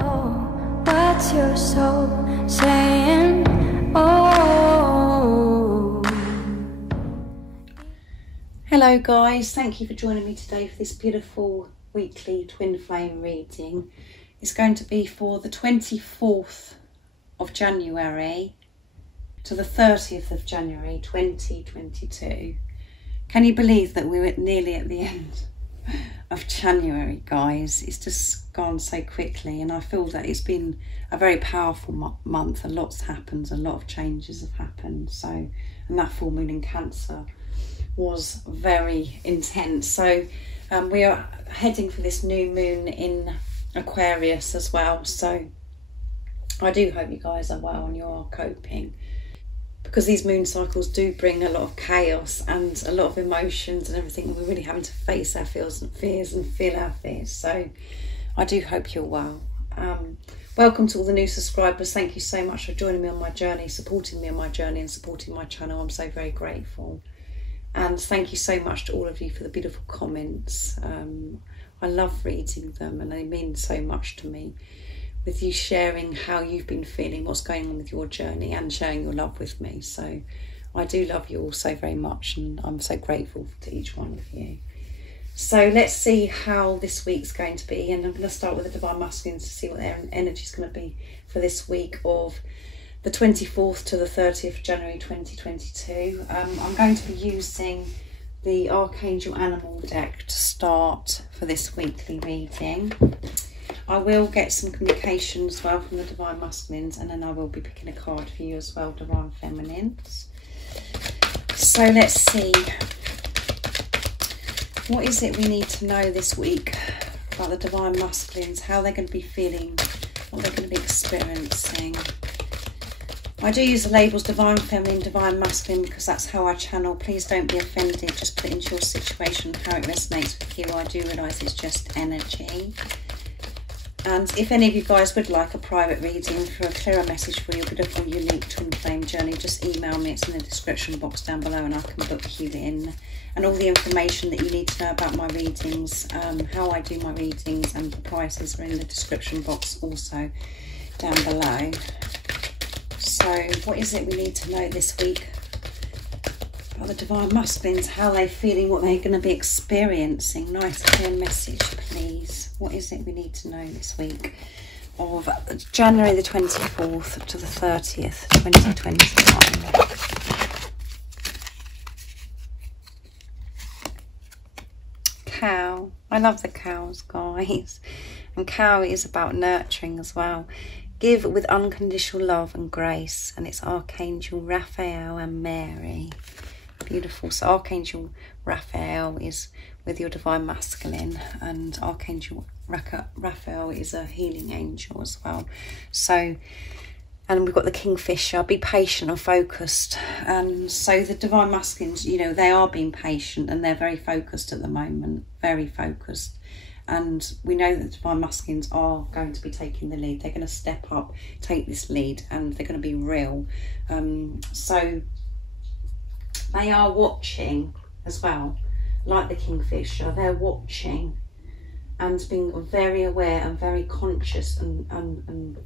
what's your soul saying? Oh. Hello guys, thank you for joining me today for this beautiful weekly twin flame reading. It's going to be for the 24th of January to the 30th of January 2022. Can you believe that we're nearly at the end of January, guys? It's just gone so quickly, and I feel that it's been a very powerful month. A lot's happened, a lot of changes have happened. So, and that full moon in Cancer was very intense. So we are heading for this new moon in Aquarius as well. So I do hope you guys are well and you're coping, because these moon cycles do bring a lot of chaos and a lot of emotions and everything, and we're really having to face our fears and feel our fears. So I do hope you're well. Welcome to all the new subscribers. Thank you so much for joining me on my journey, supporting me on my journey and supporting my channel. I'm so very grateful. And thank you so much to all of you for the beautiful comments. I love reading them, and they mean so much to me, with you sharing how you've been feeling, what's going on with your journey, and sharing your love with me. So I do love you all so very much, and I'm so grateful to each one of you. So let's see how this week's going to be, and I'm going to start with the Divine Masculines to see what their energy is going to be for this week of the 24th to the 30th of January 2022. I'm going to be using the Archangel Animal deck to start for this weekly reading. I will get some communication as well from the Divine Masculines, and then I will be picking a card for you as well, Divine Feminines. So let's see. What is it we need to know this week about the Divine Masculines? How they're going to be feeling, what they're going to be experiencing. I do use the labels Divine Feminine, Divine Masculine, because that's how I channel. Please don't be offended. Just put it into your situation, how it resonates with you. I do realise it's just energy. And if any of you guys would like a private reading for a clearer message for your beautiful, unique twin flame journey, just email me. It's in the description box down below, and I can book you in. And all the information that you need to know about my readings, how I do my readings, and the prices are in the description box also down below. So what is it we need to know this week about the Divine Masculines? How they're feeling, what they're going to be experiencing. Nice clear message, please. What is it we need to know this week of January the 24th to the 30th, 2021? Cow. I love the cows, guys. And cow is about nurturing as well. Give with unconditional love and grace. And it's Archangel Raphael and Mary. Beautiful. So Archangel Raphael is with your Divine Masculine, and Archangel Raphael is a healing angel as well. So, and we've got the Kingfisher. Be patient and focused. And so the Divine Masculines, you know, they are being patient and they're very focused at the moment. Very focused. And we know that the Divine Masculines are going to be taking the lead. They're going to step up, take this lead, and they're going to be real. So they are watching as well, like the Kingfisher. They're watching and being very aware and very conscious and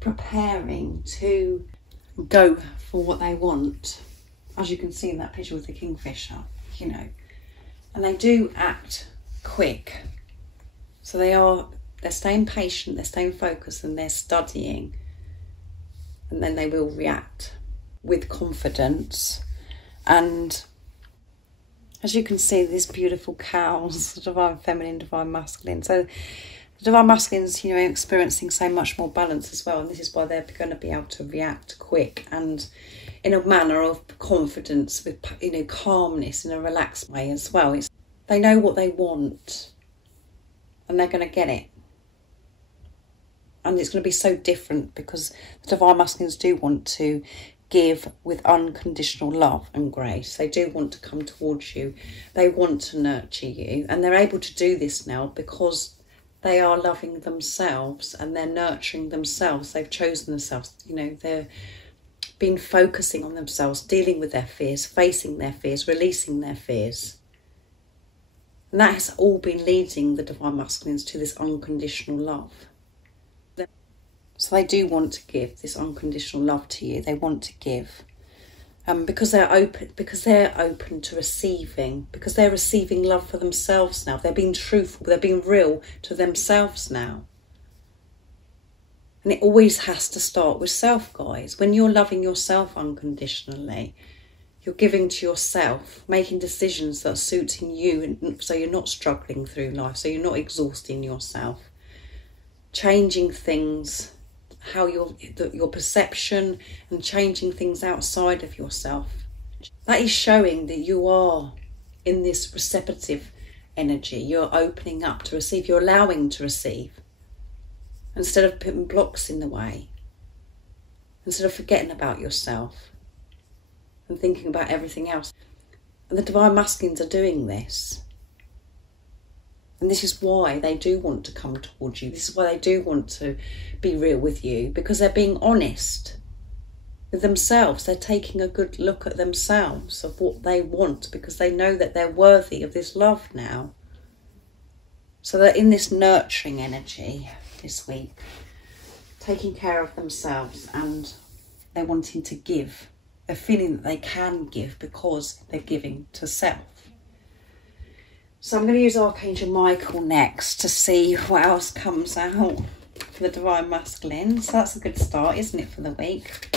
preparing to go for what they want, as you can see in that picture with the Kingfisher, you know. And they do act quick. So they're staying patient, they're staying focused, and they're studying, and then they will react with confidence. And as you can see, these beautiful cows, Divine Feminine, Divine Masculine. So the Divine Masculines, you know, are experiencing so much more balance as well, and this is why they're going to be able to react quick and in a manner of confidence, with, you know, calmness, in a relaxed way as well. They know what they want, and they're going to get it. And it's going to be so different, because the Divine Masculines do want to give with unconditional love and grace. They do want to come towards you. They want to nurture you. And they're able to do this now because they are loving themselves and they're nurturing themselves. They've chosen themselves. You know, they're been focusing on themselves, dealing with their fears, facing their fears, releasing their fears. And that has all been leading the Divine Masculines to this unconditional love. So they do want to give this unconditional love to you. They want to give. Because they're open to receiving, because they're receiving love for themselves now. They're being truthful, they're being real to themselves now. And it always has to start with self, guys. When you're loving yourself unconditionally, you're giving to yourself, making decisions that are suiting you, so you're not struggling through life, so you're not exhausting yourself. Changing things, how your perception, and changing things outside of yourself. That is showing that you are in this receptive energy. You're opening up to receive. You're allowing to receive. Instead of putting blocks in the way. Instead of forgetting about yourself and thinking about everything else. And the Divine Masculines are doing this. And this is why they do want to come towards you. This is why they do want to be real with you, because they're being honest with themselves. They're taking a good look at themselves, of what they want, because they know that they're worthy of this love now. So they're in this nurturing energy this week, taking care of themselves, and they're wanting to give. They're feeling that they can give because they're giving to self. So I'm going to use Archangel Michael next to see what else comes out for the Divine Masculine. So that's a good start, isn't it, for the week?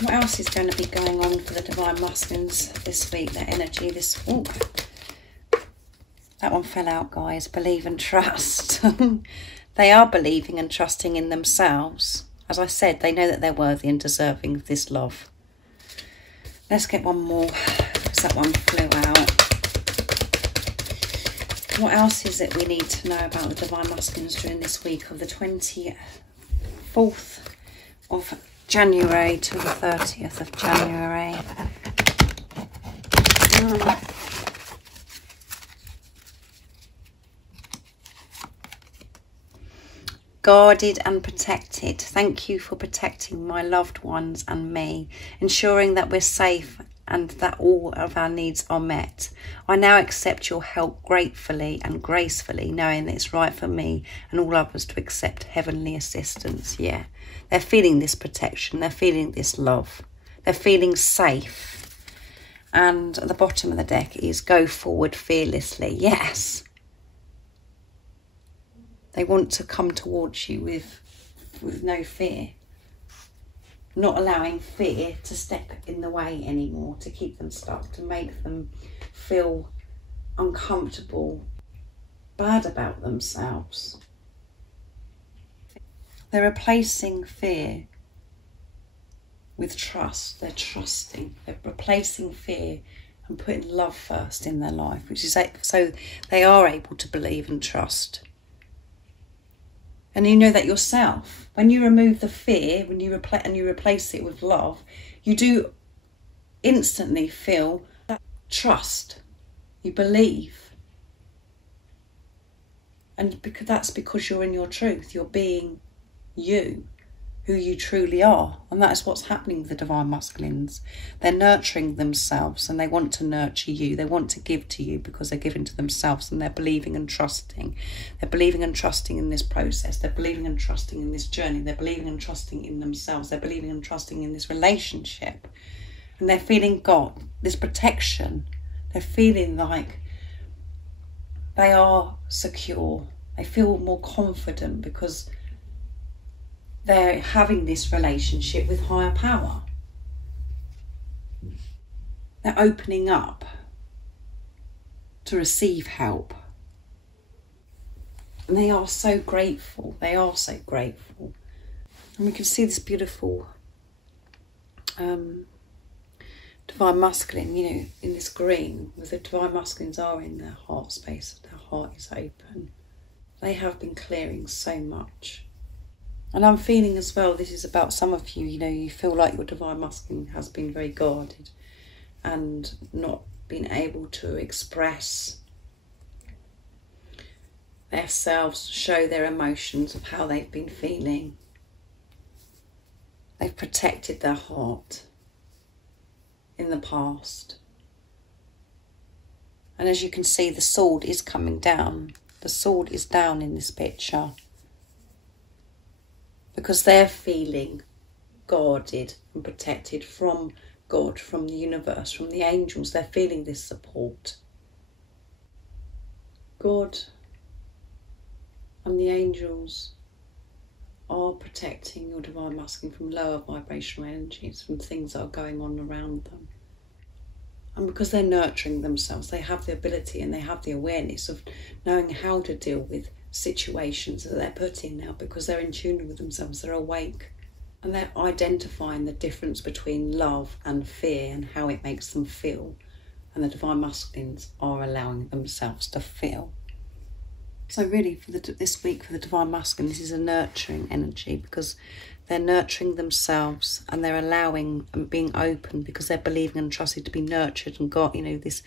What else is going to be going on for the Divine Masculines this week? Their energy this week. That one fell out, guys. Believe and trust. They are believing and trusting in themselves. As I said, they know that they're worthy and deserving of this love. Let's get one more, because that one flew out. What else is it we need to know about the Divine Masculines during this week of the 24th of January to the 30th of January? Guarded and protected. Thank you for protecting my loved ones and me, ensuring that we're safe and that all of our needs are met. I now accept your help gratefully and gracefully, knowing that it's right for me and all others to accept heavenly assistance. Yeah, they're feeling this protection. They're feeling this love. They're feeling safe. And at the bottom of the deck is go forward fearlessly. Yes. They want to come towards you with no fear. Not allowing fear to step in the way anymore, to keep them stuck, to make them feel uncomfortable, bad about themselves. They're replacing fear with trust. They're trusting. They're replacing fear and putting love first in their life, which is so they are able to believe and trust. And you know that yourself. When you remove the fear, when you replace it with love, you do instantly feel that trust. You believe. And that's because you're in your truth. You're being you, who you truly are. And that's what's happening with the Divine Masculines. They're nurturing themselves, and they want to nurture you. They want to give to you because they're giving to themselves, and they're believing and trusting. They're believing and trusting in this process. They're believing and trusting in this journey. They're believing and trusting in themselves. They're believing and trusting in this relationship. And they're feeling God, this protection. They're feeling like they are secure. They feel more confident because they're having this relationship with higher power. They're opening up to receive help. And they are so grateful. They are so grateful. And we can see this beautiful Divine Masculine, you know, in this green, where the Divine Masculines are in their heart space. Their heart is open. They have been clearing so much. And I'm feeling as well, this is about some of you, you know, you feel like your Divine Masculine has been very guarded and not been able to express themselves, show their emotions of how they've been feeling. They've protected their heart in the past. And as you can see, the sword is coming down. The sword is down in this picture. because they're feeling guarded and protected from God, from the universe, from the angels. They're feeling this support. God and the angels are protecting your divine masculine from lower vibrational energies, from things that are going on around them. And because they're nurturing themselves, they have the ability and they have the awareness of knowing how to deal with situations that they're put in now, because they're in tune with themselves, they're awake. And they're identifying the difference between love and fear and how it makes them feel. And the divine masculines are allowing themselves to feel. So really, for this week for the divine masculine, this is a nurturing energy, because they're nurturing themselves and they're allowing and being open, because they're believing and trusting to be nurtured and got, you know, this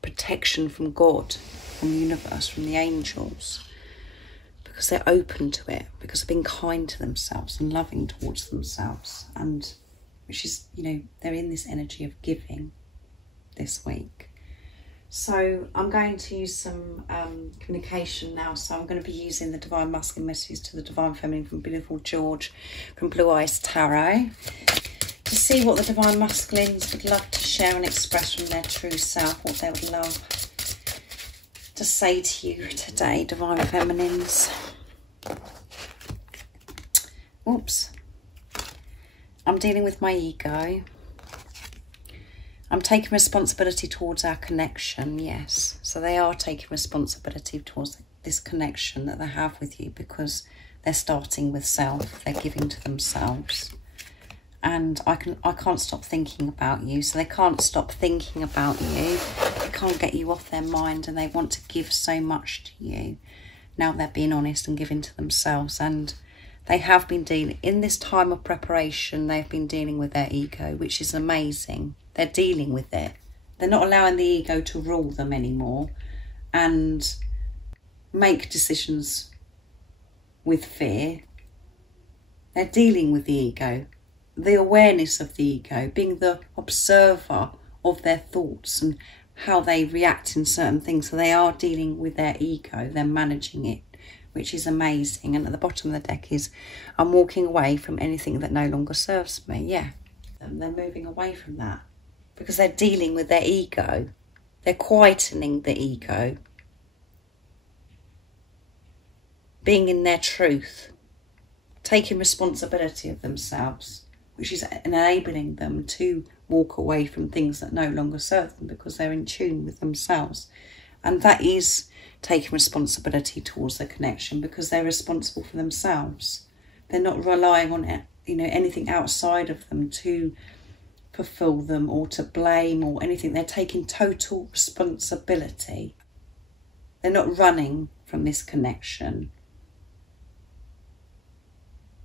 protection from God, from the universe, from the angels, because they're open to it, because they're being kind to themselves and loving towards themselves, and which is, you know, they're in this energy of giving this week. So I'm going to use some communication now. So I'm going to be using the Divine Masculine messages to the Divine Feminine from Beautiful George from Blue Eyes Tarot, to see what the Divine Masculines would love to share and express from their true self, what they would love to say to you today, Divine Feminines. Oops. I'm dealing with my ego. I'm taking responsibility towards our connection, yes. So they are taking responsibility towards this connection that they have with you, because they're starting with self. They're giving to themselves. And I can't stop thinking about you. So they can't stop thinking about you. They can't get you off their mind, and they want to give so much to you. Now they're being honest and giving to themselves. And they have been dealing, in this time of preparation, they've been dealing with their ego, which is amazing. They're dealing with it. They're not allowing the ego to rule them anymore and make decisions with fear. They're dealing with the ego, the awareness of the ego, being the observer of their thoughts and how they react in certain things. So they are dealing with their ego. They're managing it, which is amazing. And at the bottom of the deck is, I'm walking away from anything that no longer serves me. Yeah, and they're moving away from that, because they're dealing with their ego. They're quietening the ego, being in their truth, taking responsibility of themselves, which is enabling them to walk away from things that no longer serve them, because they're in tune with themselves. And that is taking responsibility towards the connection, because they're responsible for themselves. They're not relying on it, you know, anything outside of them to fulfill them or to blame or anything. They're taking total responsibility. They're not running from this connection.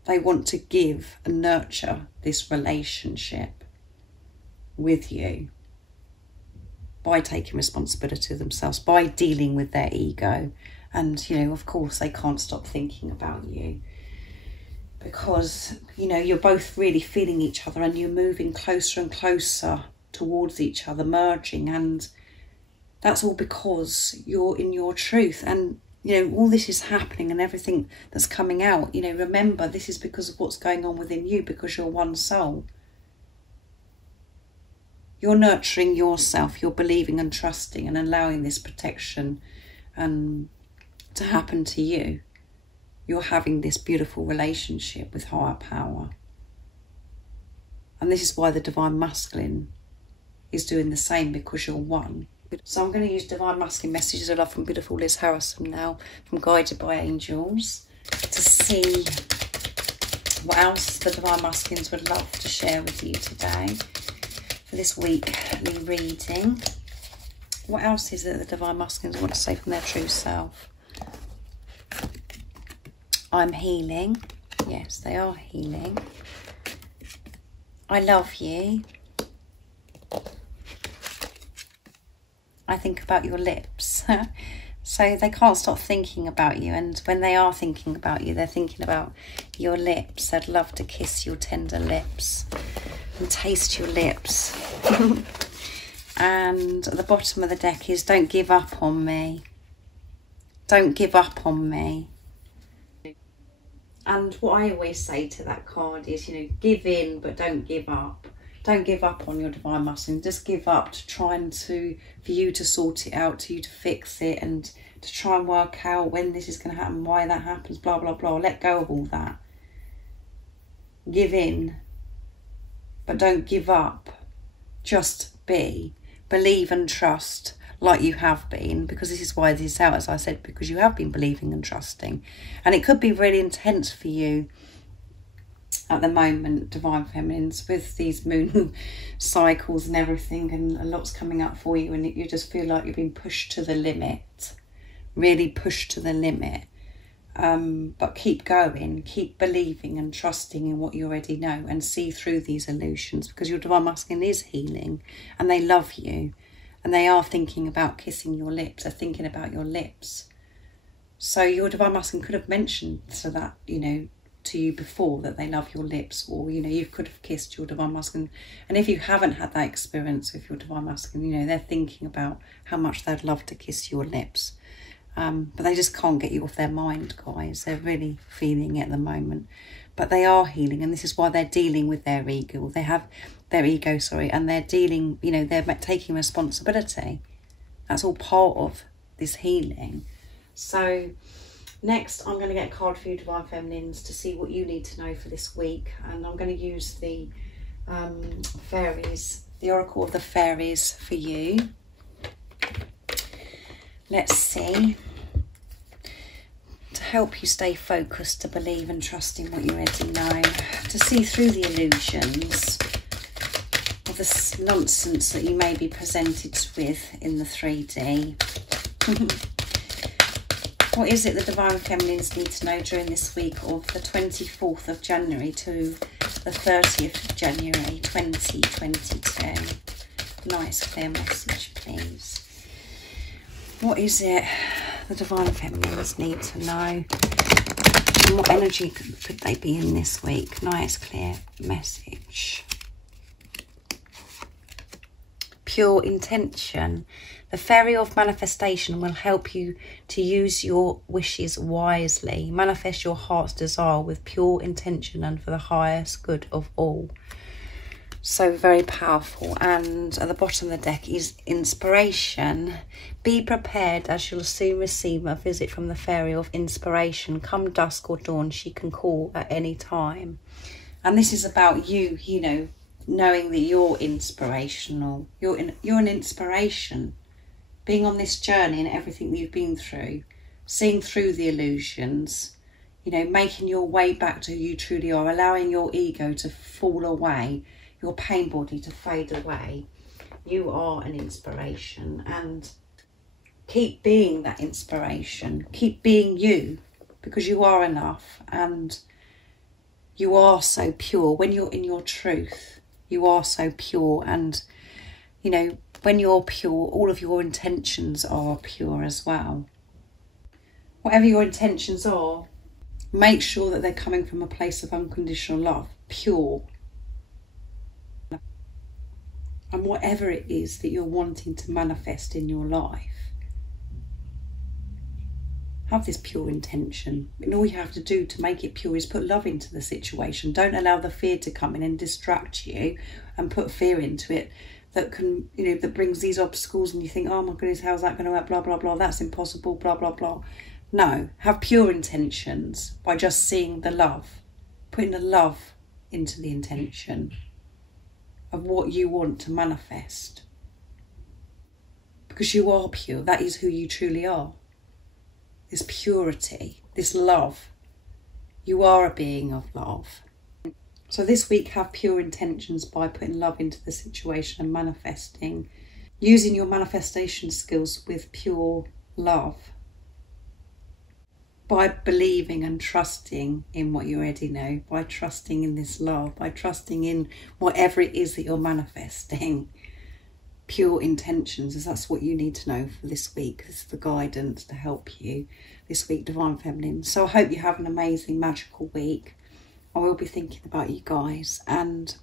They want to give and nurture this relationship with you by taking responsibility of themselves, by dealing with their ego. And, you know, of course, they can't stop thinking about you, because, you know, you're both really feeling each other and you're moving closer and closer towards each other, merging. And that's all because you're in your truth. And, you know, all this is happening and everything that's coming out, you know, remember, this is because of what's going on within you, because you're one soul. You're nurturing yourself. You're believing and trusting and allowing this protection to happen to you. You're having this beautiful relationship with higher power. And this is why the Divine Masculine is doing the same, because you're one. So I'm going to use Divine Masculine messages of love from beautiful Liz Harrison now, from Guided by Angels, to see what else the Divine Masculines would love to share with you today for this weekly reading. What else is it the Divine Masculines want to say from their true self? I'm healing. Yes, they are healing. I love you. I think about your lips. So they can't stop thinking about you. And when they are thinking about you, they're thinking about your lips. I'd love to kiss your tender lips and taste your lips. And at the bottom of the deck is, don't give up on me. Don't give up on me. And what I always say to that card is, you know, give in, but don't give up. Don't give up on your divine masculine. Just give up to trying to, for you to sort it out, to you to fix it, and to try and work out when this is going to happen, why that happens, blah, blah, blah. Let go of all that. Give in, but don't give up. Just be. Believe and trust like you have been, because this is why this is out, as I said, because you have been believing and trusting. And it could be really intense for you at the moment, Divine Feminines, with these moon cycles and everything, and a lot's coming up for you, and you just feel like you're being pushed to the limit, really pushed to the limit. But keep going, keep believing and trusting in what you already know, and see through these illusions, because your divine masculine is healing, and they love you, and they are thinking about kissing your lips, they're thinking about your lips. So your divine masculine could have mentioned to that, you know, to you before, that they love your lips, or, you know, you could have kissed your divine masculine. And if you haven't had that experience with your divine masculine, you know, they're thinking about how much they'd love to kiss your lips. But they just can't get you off their mind, guys. They're really feeling it at the moment. But they are healing, and this is why they're dealing with their ego. They have their ego, sorry, and they're dealing, you know, they're taking responsibility. That's all part of this healing. So next, I'm going to get a card for you, Divine Feminines, to see what you need to know for this week. And I'm going to use the Fairies, the Oracle of the Fairies for you. Let's see. To help you stay focused, to believe and trust in what you already know, to see through the illusions of this nonsense that you may be presented with in the 3D. What is it the Divine Feminines need to know during this week of the 24th of January to the 30th of January 2022? Nice clear message, please. What is it the Divine Feminines need to know? And what energy could they be in this week? Nice clear message. Pure intention. The Fairy of Manifestation will help you to use your wishes wisely. Manifest your heart's desire with pure intention and for the highest good of all. So very powerful. And at the bottom of the deck is inspiration. Be prepared, as you'll soon receive a visit from the Fairy of Inspiration. Come dusk or dawn, she can call at any time. And this is about you, you know, knowing that you're inspirational. You're an inspiration. Being on this journey and everything that you've been through, seeing through the illusions, you know, making your way back to who you truly are, allowing your ego to fall away, your pain body to fade away. You are an inspiration, and keep being that inspiration. Keep being you, because you are enough, and you are so pure. When you're in your truth, you are so pure, and, you know, when you're pure, all of your intentions are pure as well. Whatever your intentions are, make sure that they're coming from a place of unconditional love, pure. And whatever it is that you're wanting to manifest in your life, have this pure intention. And all you have to do to make it pure is put love into the situation. Don't allow the fear to come in and distract you and put fear into it that can, you know, that brings these obstacles, and you think, oh my goodness, how's that going to work, blah, blah, blah, that's impossible, blah, blah, blah. No, have pure intentions by just seeing the love, putting the love into the intention of what you want to manifest. Because you are pure, that is who you truly are. This purity, this love. You are a being of love. So this week, have pure intentions by putting love into the situation and manifesting, using your manifestation skills with pure love, by believing and trusting in what you already know, by trusting in this love, by trusting in whatever it is that you're manifesting. Pure intentions, as that's what you need to know for this week. This is the guidance to help you this week, Divine Feminine. So I hope you have an amazing, magical week. I will be thinking about you guys, and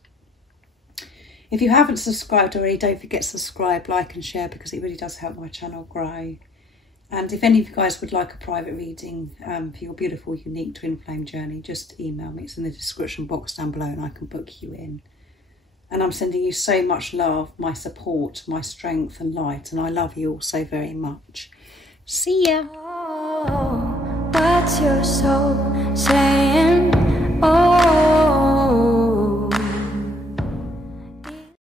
if you haven't subscribed already, don't forget to subscribe, like and share, because it really does help my channel grow. And if any of you guys would like a private reading for your beautiful, unique twin flame journey, just email me. It's in the description box down below and I can book you in. And I'm sending you so much love, my support, my strength and light. And I love you all so very much. See ya. Oh, what's your soul